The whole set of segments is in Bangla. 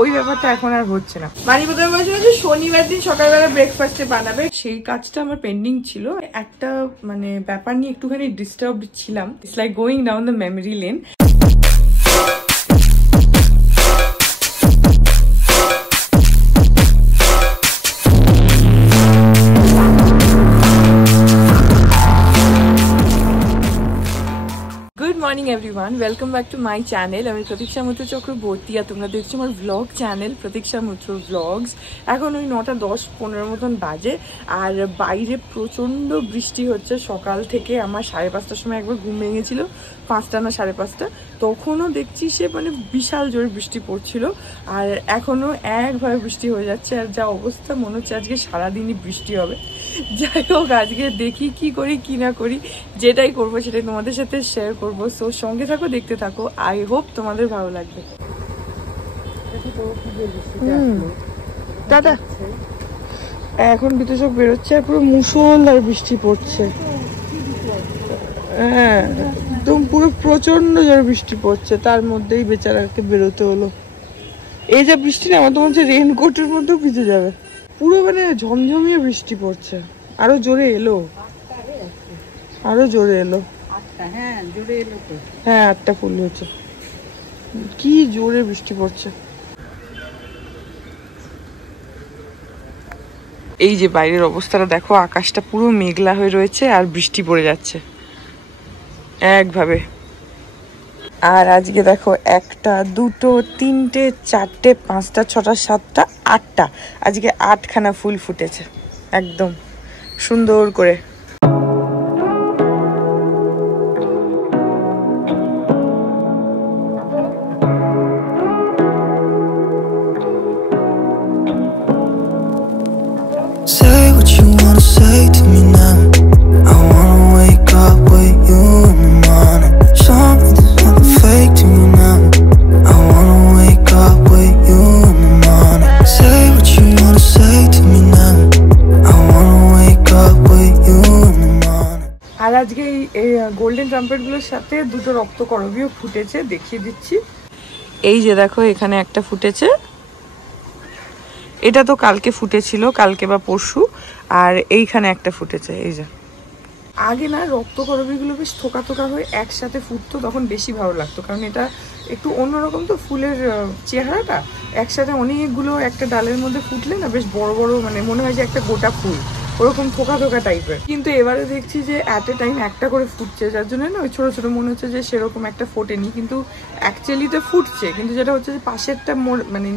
ওই ব্যাপারটা এখন আর হচ্ছে না। মানি প্রথমে বলছিল যে শনিবার দিন সকালবেলা ব্রেকফাস্টে বানাবে, সেই কাজটা আমার পেন্ডিং ছিল। একটা মানে ব্যাপার নিয়ে একটুখানি ডিস্টার্ব ছিলাম। It's like going down the memory lane. Morning everyone, welcome back to my channel. আমি প্রতীক্ষা মুত্র চক্রবর্তী আর তোমরা দেখছো আমার ভ্লগ চ্যানেল প্রতীক্ষা মুত্র ভ্লগস। এখন ওই 9টা 10-15 মতন বাজে আর বাইরে প্রচণ্ড বৃষ্টি হচ্ছে সকাল থেকে। আমার 5:30টার সময় একবার ঘুম ভেঙেছিল, 5টা না 5:30, তখনও দেখছি সে মানে বিশাল জোরে বৃষ্টি পড়ছিল আর এখনও একভাবে বৃষ্টি হয়ে যাচ্ছে। আর যা অবস্থা মনে হচ্ছে আজকে সারাদিনই বৃষ্টি হবে। যাই হোক, আজকে দেখি কি করি কি না করি, যেটাই করবো সেটাই তোমাদের সাথে শেয়ার করবো। সো সঙ্গে থাকো, দেখতে থাকো, আই হোপ তোমাদের ভালো লাগবে। দাদা এখন বিদ্যুৎ বেরোচ্ছে আর পুরো মুষলধার বৃষ্টি পড়ছে। হ্যাঁ, একদম পুরো প্রচন্ড জোরে বৃষ্টি পড়ছে, তার মধ্যেই বেচারাকে বেরোতে হলো। এই যে বৃষ্টি না, আমার তো মনে হচ্ছে রেনকোটের মধ্যেও ভিজে যাবে। পুরো মানে ঝমঝমিয়ে বৃষ্টি পড়ছে, আরো জোরে এলো, আরো জোরে এলো। হ্যাঁ 8টা ফুল হয়েছে, কি জোরে বৃষ্টি পড়ছে। এই যে বাইরের অবস্থাটা দেখো, আকাশটা পুরো মেঘলা হয়ে রয়েছে আর বৃষ্টি পড়ে যাচ্ছে একভাবে। আর আজকে দেখো 1টা 2টো 3টে 4টে 5টা 6টা 7টা 8টা, আজকে 8খানা ফুল ফুটেছে একদম সুন্দর করে। আর আজকে এই গোল্ডেন ট্রাম্পেট গুলোর সাথে 2টো রক্তকরবীও ফুটেছে, দেখিয়ে দিচ্ছি। এই যে দেখো, এখানে একটা ফুটেছে, এটা তো কালকে ফুটেছিল, কালকে বা পরশু। আর এইখানে একটা ফুটেছে, এই যে। আগে না রক্তকরবীগুলো বেশ থোকা থোকা হয়ে একসাথে ফুটতো, তখন বেশি ভালো লাগতো, কারণ এটা একটু অন্যরকম তো ফুলের চেহারাটা। একসাথে অনেকগুলো একটা ডালের মধ্যে ফুটলে না বেশ বড় বড়, মানে মনে হয় যে একটা গোটা ফুল, ওরকম থোকা থোকা টাইপের। কিন্তু এবারে দেখছি যে অ্যাট এ টাইম একটা করে ফুটছে, যার জন্য না ওই ছোট ছোট মনে হচ্ছে যে সেরকম একটা ফোটেনি, কিন্তু অ্যাকচুয়ালিতে ফুটছে। কিন্তু যেটা হচ্ছে যে পাশেরটা মানে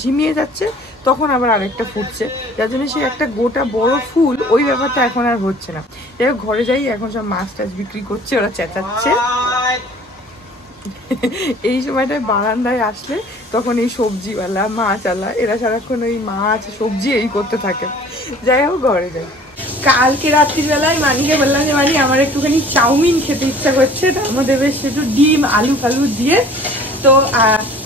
ঝিমিয়ে যাচ্ছে, তখন আবার আরেকটা ফুটছে, যার জন্য সে একটা গোটা বড় ফুল, ওই ব্যাপারটা এখন আর হচ্ছে না। যাই হোক, ঘরে যাই, এখন সব মাছ টাছ বিক্রি করছে, ওরা চেঁচাচ্ছে। এই সময়টায় বারান্দায় আসলে তখন এই সবজিওয়ালা মাছওয়ালা এরা সারাক্ষণ ওই মাছ সবজি এই করতে থাকে। যাই হোক, ঘরে যাই। কালকে রাত্রিবেলায় মানিকে বললাম যে মানি আমার একটুখানি চাউমিন খেতে ইচ্ছা করছে, তার মধ্যে বেশ একটু ডিম আলু ফালু দিয়ে। তো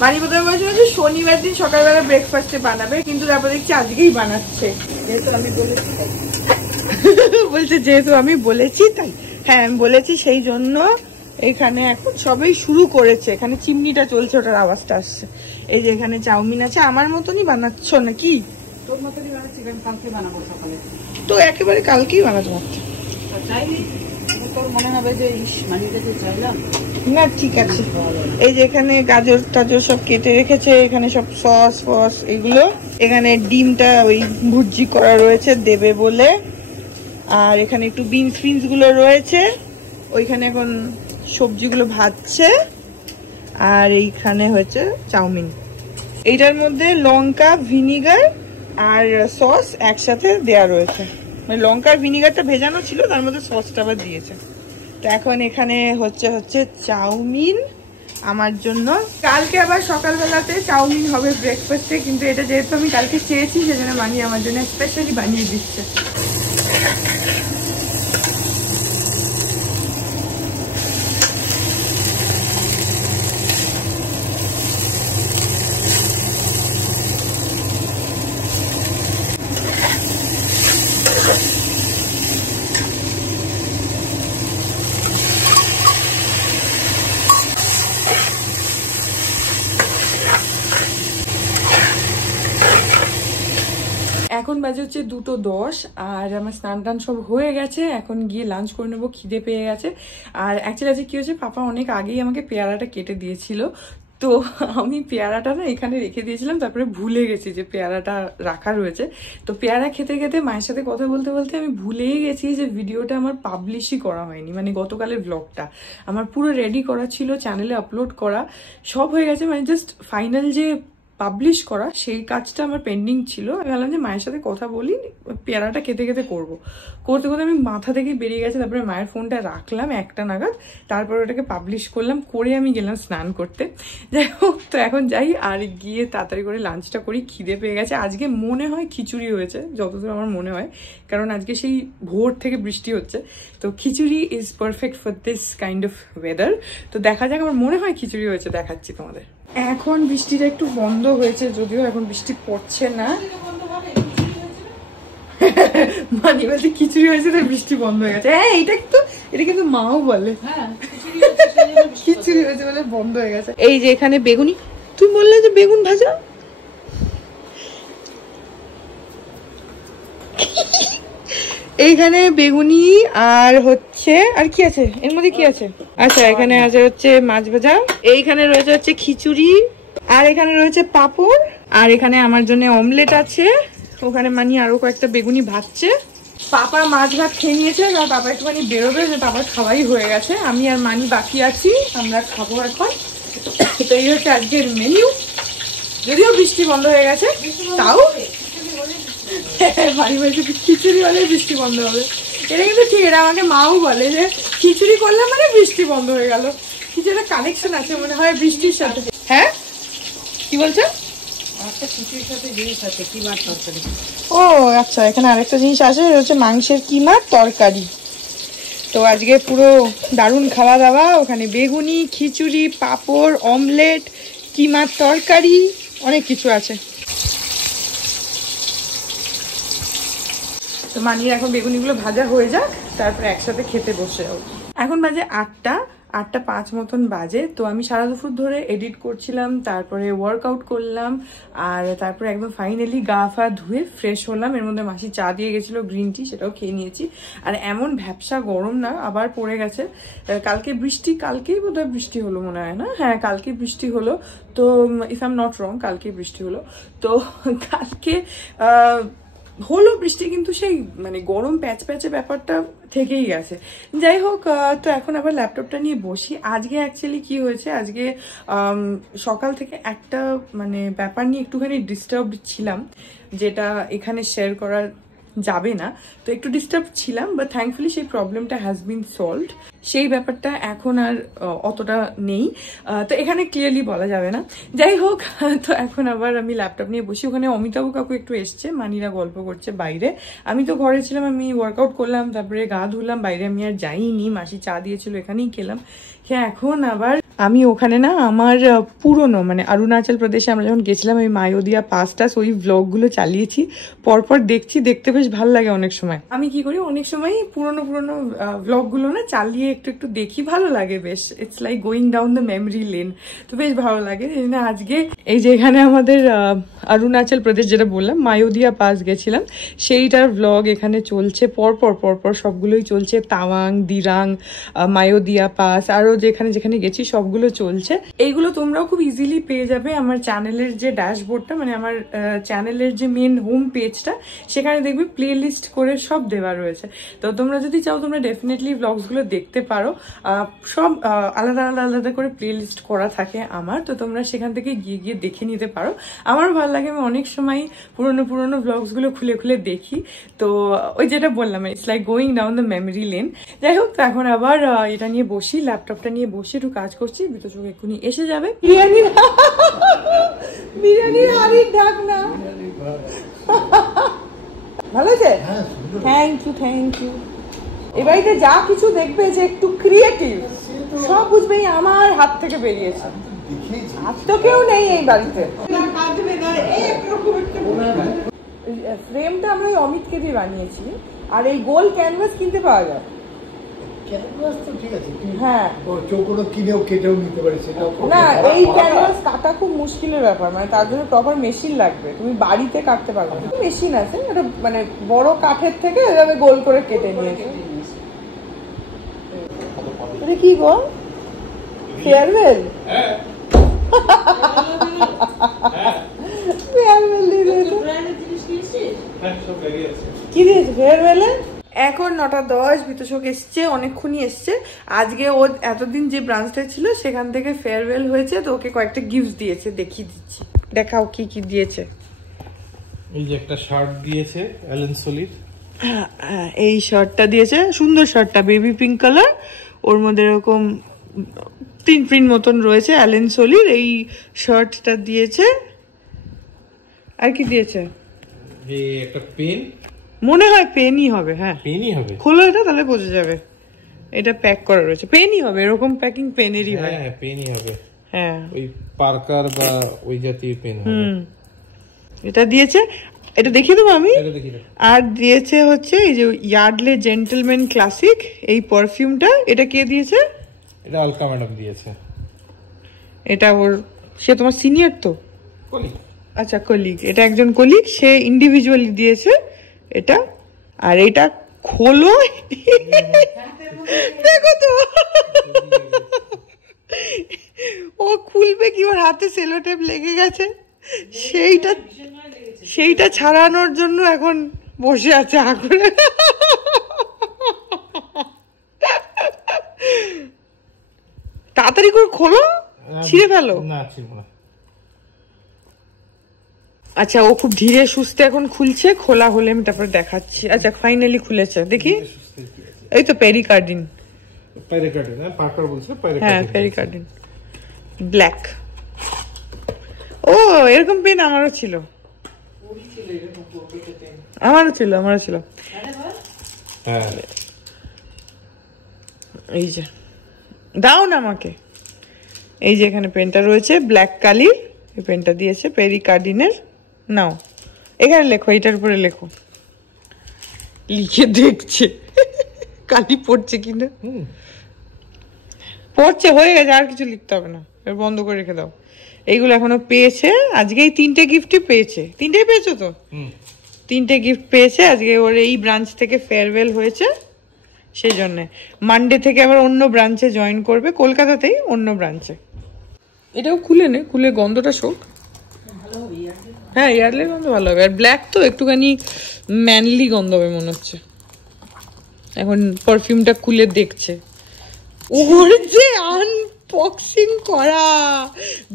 মানি প্রথমে বলছিল যে শনিবার দিন সকালবেলা ব্রেকফাস্টে বানাবে, কিন্তু তারপর দেখছি আজকেই বানাচ্ছে। যেহেতু আমি বলেছি তাই বলছে, যেহেতু আমি বলেছি তাই। হ্যাঁ আমি বলেছি, সেই জন্য এখানে এখন সবাই শুরু করেছে। এখানে চিমনিটা চলছে, ওটার আওয়াজটা আসছে। এই যে এখানে চাউমিন আছে, আমার মতনই বানাচ্ছ নাকি? তোর মতনই বানাচ্ছি, কালকে বানাবো সকালে। তো একেবারে কালকেই বানাতে পারছি, তোর মনে হবে যে চাইলাম না। ঠিক আছে, এই যে এখানে গাজর টাজর সব কেটে রেখেছে, এখানে সব সস ফস এগুলো। এখানে ডিমটা ওই ভুর্জি করা রয়েছে দেবে বলে, আর এখানে একটু বিনস গুলো রয়েছে, ওইখানে এখন সবজিগুলো ভাজছে। আর এইখানে হচ্ছে চাউমিন, এইটার মধ্যে লঙ্কা ভিনিগার আর সস একসাথে দেয়া রয়েছে, মানে লঙ্কার ভিনিগারটা ভেজানো ছিল, তার মধ্যে সসটা আবার দিয়েছে। তো এখন এখানে হচ্ছে চাউমিন আমার জন্য। কালকে আবার সকালবেলাতে চাউমিন হবে ব্রেকফাস্টে, কিন্তু এটা যেহেতু আমি কালকে চেয়েছি সেজন্য মানি আমার জন্য স্পেশালি বানিয়ে দিচ্ছে। এখন বাজে হচ্ছে 2:10 আর আমার স্নান টান সব হয়ে গেছে। এখন গিয়ে লাঞ্চ করে নেবো, খিদে পেয়ে গেছে। আর অ্যাকচুয়ালি আজকে কি হয়েছে, পাপা অনেক আগেই আমাকে পেয়ারাটা কেটে দিয়েছিল, তো আমি পেয়ারাটা না এখানে রেখে দিয়েছিলাম, তারপরে ভুলে গেছি যে পেয়ারাটা রাখা রয়েছে। তো পেয়ারা খেতে খেতে মায়ের সাথে কথা বলতে বলতে আমি ভুলেই গেছি যে ভিডিওটা আমার পাবলিশই করা হয়নি, মানে গতকালের ব্লগটা আমার পুরো রেডি করা ছিল, চ্যানেলে আপলোড করা সব হয়ে গেছে, মানে জাস্ট ফাইনাল যে পাবলিশ করা সেই কাজটা আমার পেন্ডিং ছিল। আমি ভাবলাম যে মায়ের সাথে কথা বলি, পেয়ারাটা খেতে খেতে করবো, করতে করতে আমি মাথা থেকে বেরিয়ে গেছে। তারপরে মায়ের ফোনটা রাখলাম 1টা নাগাদ, তারপরে ওটাকে পাবলিশ করলাম, করে আমি গেলাম স্নান করতে। যাই হোক, তো এখন যাই আর গিয়ে তাড়াতাড়ি করে লাঞ্চটা করি, খিদে পেয়ে গেছে। আজকে মনে হয় খিচুড়ি হয়েছে, যতদূর আমার মনে হয়, কারণ আজকে সেই ভোর থেকে বৃষ্টি হচ্ছে। তো khichuri is perfect for this kind of weather. তো দেখা যাক, আমার মনে হয় খিচুড়ি হয়েছে, দেখাচ্ছি তোমাদের। এখন বৃষ্টিটা একটু বন্ধ হয়েছে, যদিও এখন বৃষ্টি পড়ছে না। মানে বলতে খিচুড়ি হয়েছে তাই বৃষ্টি বন্ধ হয়ে গেছে। হ্যাঁ, এটা কিন্তু মাও বলে খিচুড়ি হয়েছে বলে বন্ধ হয়ে গেছে। এই যে এখানে বেগুনি, তুমি বললে যে বেগুন ভাজা, এইখানে বেগুনি আর হচ্ছে আর কি আছে এর মধ্যে, কি আছে? আচ্ছা, এখানে আছে হচ্ছে মাছ ভাজা, এইখানে রয়েছে হচ্ছে খিচুড়ি, আর এখানে রয়েছে পাঁপড়, আর এখানে আমার জন্য অমলেট আছে। ওখানে মানি আরো কয়েকটা বেগুনি ভাজছে। পাপা মাছ ভাত খেয়ে নিয়েছে, আর পাপা একটুখানি বেরোবে, যে পাপার খাওয়াই হয়ে গেছে। আমি আর মানি বাকি আছি, আমরা খাবো এখন। তো এই হচ্ছে আজকের মেনু, যদিও বৃষ্টি বন্ধ হয়ে গেছে, তাও বাড়ি বাড়িতে খিচুড়ি হলে বৃষ্টি বন্ধ হবে। এটা কিন্তু ঠিক, এটা আমাকে মাও বলে যে খিচুড়ি করলাম মানে বৃষ্টি বন্ধ হয়ে গেল। কিছু একটা কানেকশন আছে মনে হয় বৃষ্টির সাথে। হ্যাঁ, কি বলছো? ও আচ্ছা, এখানে আরেকটা জিনিস আছে, হচ্ছে মাংসের কিমার তরকারি। তো আজকে পুরো দারুণ খাওয়া দাওয়া, ওখানে বেগুনি, খিচুড়ি, পাঁপড়, অমলেট, কিমার তরকারি, অনেক কিছু আছে। তো মানিয়ে এখন বেগুনিগুলো ভাজা হয়ে যাক, তারপরে একসাথে খেতে বসে যাবো। এখন বাজে 8টা 5 মতন বাজে। তো আমি সারা দুপুর ধরে এডিট করছিলাম, তারপরে ওয়ার্কআউট করলাম, আর তারপরে একদম ফাইনালি গা ফা ধুয়ে ফ্রেশ হলাম। এর মধ্যে মাসি চা দিয়ে গেছিলো, গ্রিন টি, সেটাও খেয়ে নিয়েছি। আর এমন ভ্যাপসা গরম না, আবার পড়ে গেছে। কালকেই বোধহয় বৃষ্টি হলো মনে হয়, না? হ্যাঁ, কালকে বৃষ্টি হলো। তো if I am not wrong, কালকে বৃষ্টি হলো। তো কালকে হলো বৃষ্টি, কিন্তু সেই মানে গরম প্যাচে ব্যাপারটা থেকেই গেছে। যাই হোক, তো এখন আবার ল্যাপটপটা নিয়ে বসি। আজকে অ্যাকচুয়ালি কি হয়েছে, আজকে সকাল থেকে একটা মানে ব্যাপার নিয়ে একটুখানি ডিস্টার্ব ছিলাম, যেটা এখানে শেয়ার করা যাবে না। তো একটু ডিস্টার্ব ছিলাম, বাট থ্যাঙ্কফুলি সেই প্রবলেমটা হ্যাজ বিন সলভড। সেই ব্যাপারটা এখন আর অতটা নেই, তো এখানে ক্লিয়ারলি বলা যাবে না। যাই হোক, তো এখন আবার আমি ল্যাপটপ নিয়ে বসি। ওখানে অমিতাভ কাকু একটু এসছে, মানিরা গল্প করছে বাইরে। আমি তো ঘরে ছিলাম, আমি ওয়ার্কআউট করলাম, তারপরে গা ধুলাম, বাইরে আমি আর যাইনি। মাসি চা দিয়েছিল, এখানেই খেলাম। হ্যাঁ, এখন আবার আমি ওখানে না আমার পুরনো মানে অরুণাচল প্রদেশে আমরা যখন গেছিলাম, ওই মায়োদিয়া পাসটাস ওই ব্লগগুলো চালিয়েছি, পরপর দেখছি, দেখতে বেশ ভালো লাগে। অনেক সময় আমি কি করি, অনেক সময় পুরনো ব্লগগুলো না চালিয়ে একটু দেখি, ভালো লাগে বেশ। It's like going down the memory lane, তো বেশ ভালো লাগে। আজকে এই যে এখানে আমাদের অরুণাচল প্রদেশ যেটা বললাম, মায়োদিয়া পাস গেছিলাম, সেইটার ব্লগ এখানে চলছে পরপর সবগুলোই চলছে। তাওয়াং, দিরাং, মায়োদিয়া পাস, আরো যেখানে গেছি সবগুলো চলছে। এইগুলো তোমরাও খুব ইজিলি পেয়ে যাবে আমার চ্যানেলের যে ড্যাশবোর্ডটা, মানে আমার চ্যানেলের যে মেন হোম পেজটা, সেখানে দেখবে প্লে লিস্ট করে সব দেওয়া রয়েছে। তো তোমরা যদি চাও, তোমরা ডেফিনেটলি ব্লগসগুলো দেখতে পারো। সব আলাদা করে প্লে লিস্ট করা থাকে আমার, তো তোমরা সেখান থেকে গিয়ে দেখে নিতে পারো। আমারও ভালো লাগে, আমি অনেক সময় পুরোনো ব্লগসগুলো খুলে দেখি। তো ওই যেটা বললাম, it's like going down the memory lane. যাই হোক, তো এখন আবার এটা নিয়ে বসি, ল্যাপটপটা নিয়ে বসে একটু কাজ করছি। বিতো চোখ এক্ষুনি এসে যাবে। বিরিয়ানির হাড়ির ঢাক না ভালো আছে, থ্যাংক ইউ। এ বাড়িতে যা কিছু দেখবে যে একটু ক্রিয়েটিভ, সব বুঝবে আমার হাত থেকে বেরিয়েছে। আর তো কেউ নেই এই বাড়িতে। ফ্রেমটা আমরা ওই অমিতকে দিয়ে বানিয়েছি, আর এই গোল ক্যানভাস কিনতে পাওয়া যায়। ক্যানভাস তো ঠিক আছে, হ্যাঁ কেউ কোনো কিনেও কেটেও নিতে পারে সেটা না, এই ক্যানভাস কাটা খুব মুশকিলের ব্যাপার, মানে তার জন্য প্রপার মেশিন লাগবে, তুমি বাড়িতে কাটতে পারবে না। মেশিন আছে, এটা মানে বড় কাঠের থেকে এভাবে গোল করে কেটে নিয়েছে। এটা কি গো, ফেয়ারওয়েল? ফেয়ারওয়েল দিয়ে দিয়েছে। কি দিয়েছে ফেয়ারওয়েলে? এখন 9:10, বিতোষক এসছে, অনেকক্ষণই এসছে। আজকে ও এতদিন যে ব্রাঞ্চটা ছিল সেখান থেকে ফেয়ারওয়েল হয়েছে, তো ওকে কয়েকটা গিফট দিয়েছে, দেখিয়ে দিচ্ছি। দেখাও কি কি দিয়েছে। এই যে একটা শার্ট দিয়েছে অ্যালেন সলির, এই শার্টটা দিয়েছে, সুন্দর শার্টটা, বেবি পিঙ্ক কালার, ওর মধ্যে এরকম প্রিন্ট মতন রয়েছে অ্যালেন সলির, এই শার্টটা দিয়েছে। আর কি দিয়েছে? এই একটা পেন, মনে হয় পেনই হবে। হ্যাঁ পেনই হবে, খোলো এটা তাহলে বোঝা যাবে। এটা প্যাক করা রয়েছে, পেনই হবে, এরকম প্যাকিং পেনেরই হয়। হ্যাঁ পেনই হবে, হ্যাঁ ওই পার্কার বা ওই জাতীয় পেন হবে। এটা দিয়েছে, এটা দেখিয়ে দেবো আমি। এটা দেখি। আর দিয়েছে হচ্ছে এই যে ইয়ার্ডলে জেন্টলম্যান ক্লাসিক, এই পারফিউমটা। এটা কে দিয়েছে? এটা আলকা ম্যাডাম দিয়েছে। এটা ওর, সে তোমার সিনিয়র তো? কলিগ। আচ্ছা কলিগ, এটা একজন কলিগ, সে ইন্ডিভিজুয়ালি দিয়েছে এটা। আর এটা খোলো, দেখো তো ও খুলবে কি, ওর হাতে সেলো টেপ লেগে গেছে, সেইটা ছাড়ানোর জন্য এখন বসে আছে আগুনে। তাড়াতাড়ি করে খোলো, ছিঁড়ে ফেলো। না ছিঁড়ব না। আচ্ছা ও খুব ধীরে সুস্থে এখন খুলছে, খোলা হলে আমি তারপরে দেখাচ্ছি। আচ্ছা ফাইনালি খুলেছে, দেখি। এই তো পেরিকার্ডিন, পেরিকার্ডিন, পার্কার বলছে হ্যাঁ পেরিকার্ডিন ব্ল্যাক। ও এরকম পেন আমারও ছিল, আমারও ছিল। হ্যাঁ এই যে দাও না আমাকে, এই যে এখানে পেনটা রয়েছে ব্ল্যাক কালির, এই পেনটা দিয়েছে পেরিকার্ডিনের। নাও এখানে লেখো, এটার উপরে লেখো, লিখে দেখছে কালি পড়ছে কিনা। পড়ছে, হয়ে গেছে, আর কিছু লিখতে হবে না, এবার বন্ধ করে রেখে দাও। এইগুলো এখনো পেয়েছে, আজকে এই 3টে গিফটই পেয়েছে। 3টেই পেয়েছো তো? 3টে গিফট পেয়েছে আজকে। ওর এই ব্রাঞ্চ থেকে ফেয়ারওয়েল হয়েছে, সেই জন্য মানডে থেকে আবার অন্য ব্রাঞ্চে জয়েন করবে, কলকাতাতেই অন্য ব্রাঞ্চে। এটাও খুলে নে, খুলে গন্ধটা শোক। হ্যাঁ ইয়ার্ডলের গন্ধ ভালো হবে, আর ব্ল্যাক তো একটুখানি ম্যানলি গন্ধ হবে মনে হচ্ছে। এখন পারফিউমটা খুলে দেখছে, ওর যে আনবক্সিং করা,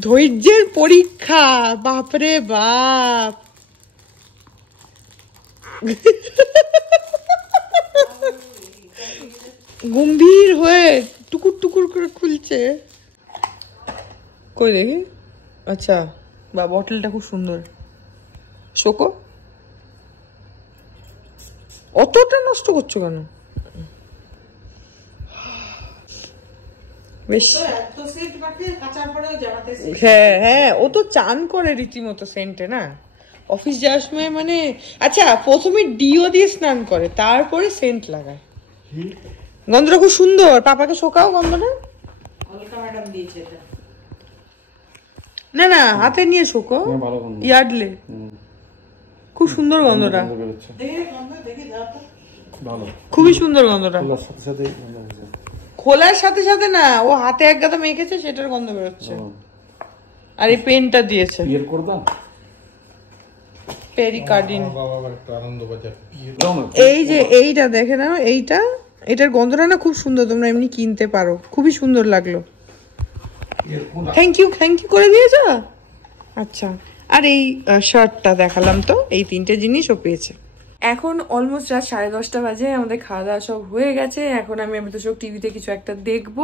ধৈর্যের পরীক্ষা, বাপরে বাপ। গম্ভীর হয়ে টুকুর টুকুর করে খুলছে। কই দেখি, আচ্ছা বা বটলটা খুব সুন্দর। শোকো, অতটা নষ্ট করছো কেন? বেশ, হ্যাঁ হ্যাঁ, ও তো চান করে রীতিমতো সেন্টে না, অফিস যাওয়ার সময় মানে। আচ্ছা প্রথমে ডিও দিয়ে স্নান করে, তারপরে সেন্ট লাগায়। গন্ধটা খুব সুন্দর, পাপাকে শোকাও গন্ধটা। না না হাতে নিয়ে শোকো, ইয়ার্ডলে খুব সুন্দর গন্ধটা, খুবই সুন্দর গন্ধটা। খোলার সাথে সাথে না, ও হাতে এক গাদা মেখেছে, সেটার গন্ধ বেরোচ্ছে। আর এই পেনটা দিয়েছে পেরিকার্ডিন। এই যে এইটা দেখে নাও, এটার গন্ধটা না খুব সুন্দর, তোমরা এমনি কিনতে পারো, খুবই সুন্দর লাগলো। থ্যাংক ইউ করে দিয়েছ। আচ্ছা, আর এই শার্টটা দেখালাম তো, এই 3টে জিনিস ও পেয়েছে। এখন অলমোস্ট রাত 10:30 বাজে, আমাদের খাওয়া দাওয়া সব হয়ে গেছে। এখন আমি তো সব টিভিতে কিছু একটা দেখবো।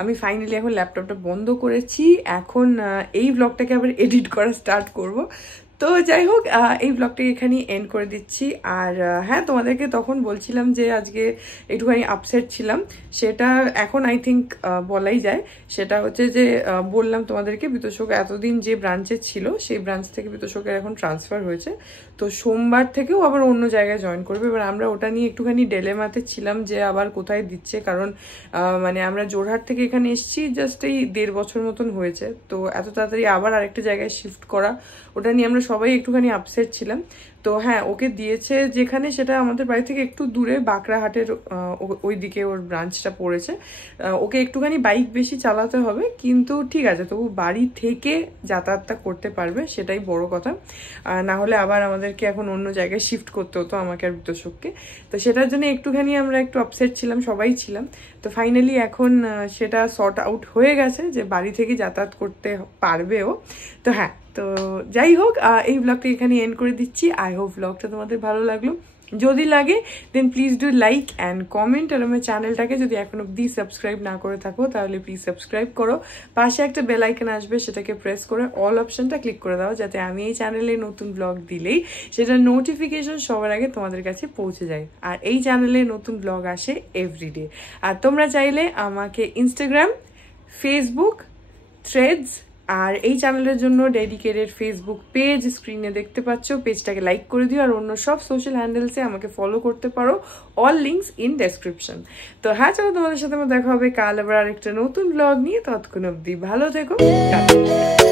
আমি ফাইনালি এখন ল্যাপটপটা বন্ধ করেছি, এখন এই ব্লগটাকে আবার এডিট করা স্টার্ট করব। তো যাই হোক, এই ব্লগটাকে এখানেই এন্ড করে দিচ্ছি। আর হ্যাঁ, তোমাদেরকে তখন বলছিলাম যে আজকে একটুখানি আপসেট ছিলাম, সেটা এখন আই থিঙ্ক বলাই যায়। সেটা হচ্ছে যে বললাম তোমাদেরকে, বিতোষক এতদিন যে ব্রাঞ্চে ছিল সেই ব্রাঞ্চ থেকে বিতোষকের এখন ট্রান্সফার হয়েছে, তো সোমবার থেকেও আবার অন্য জায়গায় জয়েন করবে। এবার আমরা ওটা নিয়ে একটুখানি ডেলেমাতে ছিলাম যে আবার কোথায় দিচ্ছে, কারণ মানে আমরা জোরহাট থেকে এখানে এসেছি জাস্ট এই 1.5 বছর মতন হয়েছে, তো এত তাড়াতাড়ি আবার আরেকটা জায়গায় শিফট করা, ওটা নিয়ে আমরা সবাই একটুখানি আপসেট ছিলাম। তো হ্যাঁ, ওকে দিয়েছে যেখানে, সেটা আমাদের বাড়ি থেকে একটু দূরে, বাঁকড়াহাটের ওই দিকে ওর ব্রাঞ্চটা পড়েছে। ওকে একটুখানি বাইক বেশি চালাতে হবে, কিন্তু ঠিক আছে, তবু বাড়ি থেকে যাতায়াতটা করতে পারবে, সেটাই বড় কথা। না হলে আবার আমাদেরকে এখন অন্য জায়গায় শিফট করতে হতো আমাকে আর বিতোষককে। তো সেটার জন্য একটুখানি আমরা একটু আপসেট ছিলাম, সবাই ছিলাম। তো ফাইনালি এখন সেটা সর্ট আউট হয়ে গেছে যে বাড়ি থেকে যাতায়াত করতে পারবে ও। তো হ্যাঁ, তো যাই হোক, এই ব্লগটা এখানে এন্ড করে দিচ্ছি। আই হোপ ব্লগটা তোমাদের ভালো লাগলো। যদি লাগে then please do like and comment. আর আমার চ্যানেলটাকে যদি এখন অব্দি সাবস্ক্রাইব না করে থাকো তাহলে প্লিজ সাবস্ক্রাইব করো। পাশে একটা বেল আইকন আসবে, সেটাকে প্রেস করে অল অপশনটা ক্লিক করে দাও, যাতে আমি এই চ্যানেলে নতুন ব্লগ দিলেই সেটা নোটিফিকেশন সবার আগে তোমাদের কাছে পৌঁছে যায়। আর এই চ্যানেলে নতুন ব্লগ আসে এভরিডে। আর তোমরা চাইলে আমাকে ইনস্টাগ্রাম, ফেসবুক, থ্রেডস আর এই চ্যানেলের জন্য ডেডিকেটেড ফেসবুক পেজ স্ক্রিনে দেখতে পাচ্ছ, পেজটাকে লাইক করে দিও। আর অন্য সব সোশ্যাল হ্যান্ডেলসে আমাকে ফলো করতে পারো, অল লিঙ্কস ইন ডেসক্রিপশন। তো হ্যাঁ, চলো, তোমাদের সাথে আমার দেখা হবে কাল আবার আরেকটা নতুন ব্লগ নিয়ে। ততক্ষণ অব্দি ভালো থেকো, টাটা।